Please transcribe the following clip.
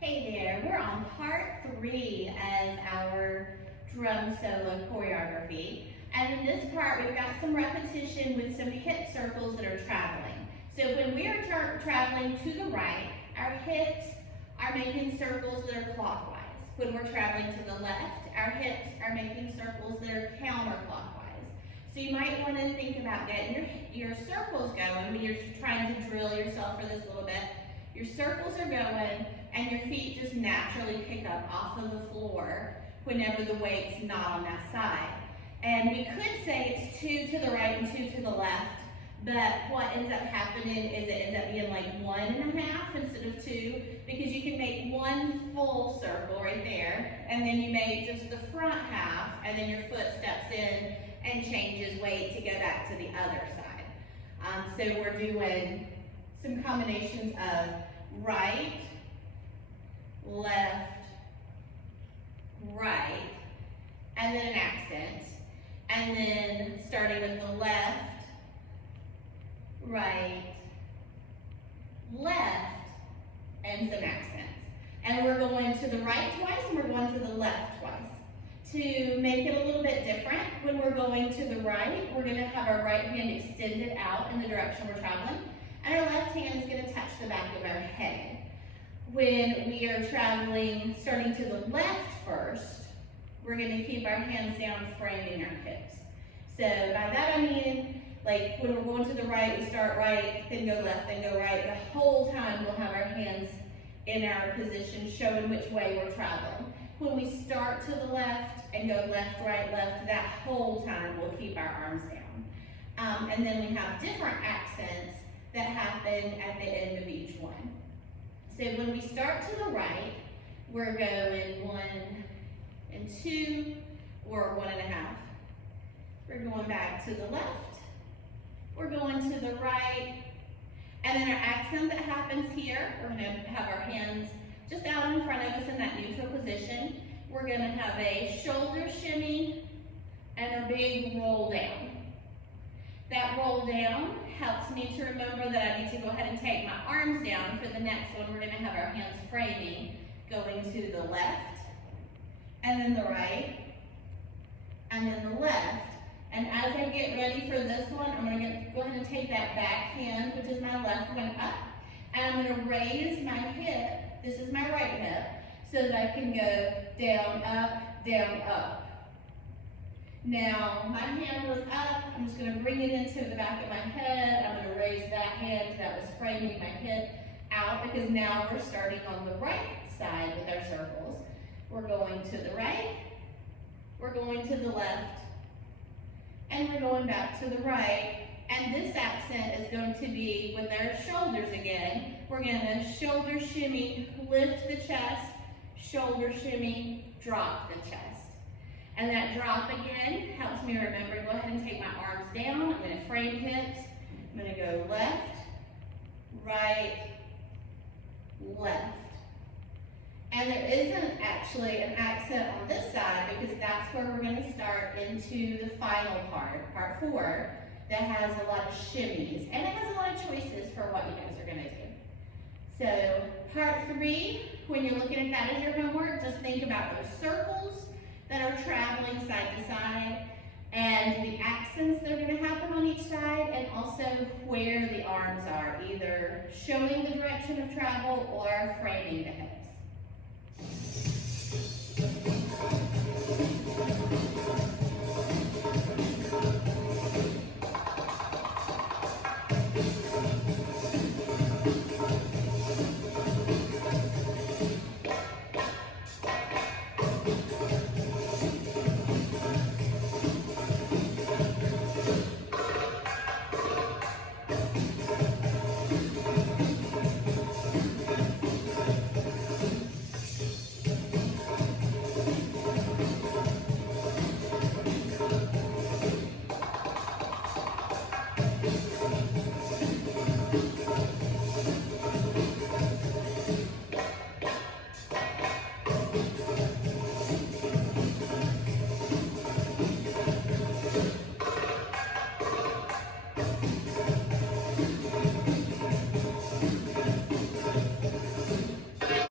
Hey there, we're on part 3 of our drum solo choreography. And in this part, we've got some repetition with some hip circles that are traveling. So when we are traveling to the right, our hips are making circles that are clockwise. When we're traveling to the left, our hips are making circles that are counterclockwise. So you might want to think about getting your circles going when you're trying to drill yourself for this little bit. Your circles are going, and your feet just naturally pick up off of the floor whenever the weight's not on that side. And we could say it's 2 to the right and 2 to the left, but what ends up happening is it ends up being like 1.5 instead of 2, because you can make one full circle right there, and then you make just the front half, and then your foot steps in and changes weight to go back to the other side. So we're doing some combinations of right, left, right, and then an accent. And then starting with the left, right, left, and some accents. And we're going to the right twice and we're going to the left twice. To make it a little bit different, when we're going to the right, we're going to have our right hand extended out in the direction we're traveling, and our left hand is going to touch the back of our head. When we are traveling, starting to the left first, we're going to keep our hands down, framing our hips. So by that I mean, like when we're going to the right, we start right, then go left, then go right. The whole time we'll have our hands in our position, showing which way we're traveling. When we start to the left and go left, right, left, that whole time we'll keep our arms down. And then we have different accents that happen at the end of each one. So when we start to the right, we're going 1 and 2, or 1.5. We're going back to the left, we're going to the right, and then our accent that happens here, we're going to have our hands just out in front of us in that neutral position. We're going to have a shoulder shimmy and a big roll down. That roll down helps me to remember that I need to go ahead and take my arms down. For the next one, we're going to have our hands framing, going to the left, and then the right, and then the left. And as I get ready for this one, I'm going to go ahead and take that back hand, which is my left one, up, and I'm going to raise my hip. This is my right hip, so that I can go down, up, down, up. Now, my hand was up. I'm just going to bring it into the back of my head. I'm going to raise that hand that was framing my hip out, because now we're starting on the right side with our circles. We're going to the right, we're going to the left, and we're going back to the right. And this accent is going to be with our shoulders again. We're going to shoulder shimmy, lift the chest, shoulder shimmy, drop the chest. And that drop again helps me remember to go ahead and take my arms down. I'm going to frame hips. I'm going to go left, right, left. And there isn't actually an accent on this side, because that's where we're going to start into the final part, part 4, that has a lot of shimmies. And it has a lot of choices for what you guys are going to do. So part 3, when you're looking at that as your homework, just think about those circles that are traveling side to side, and the accents that are going to happen on each side, and also where the arms are, either showing the direction of travel or framing the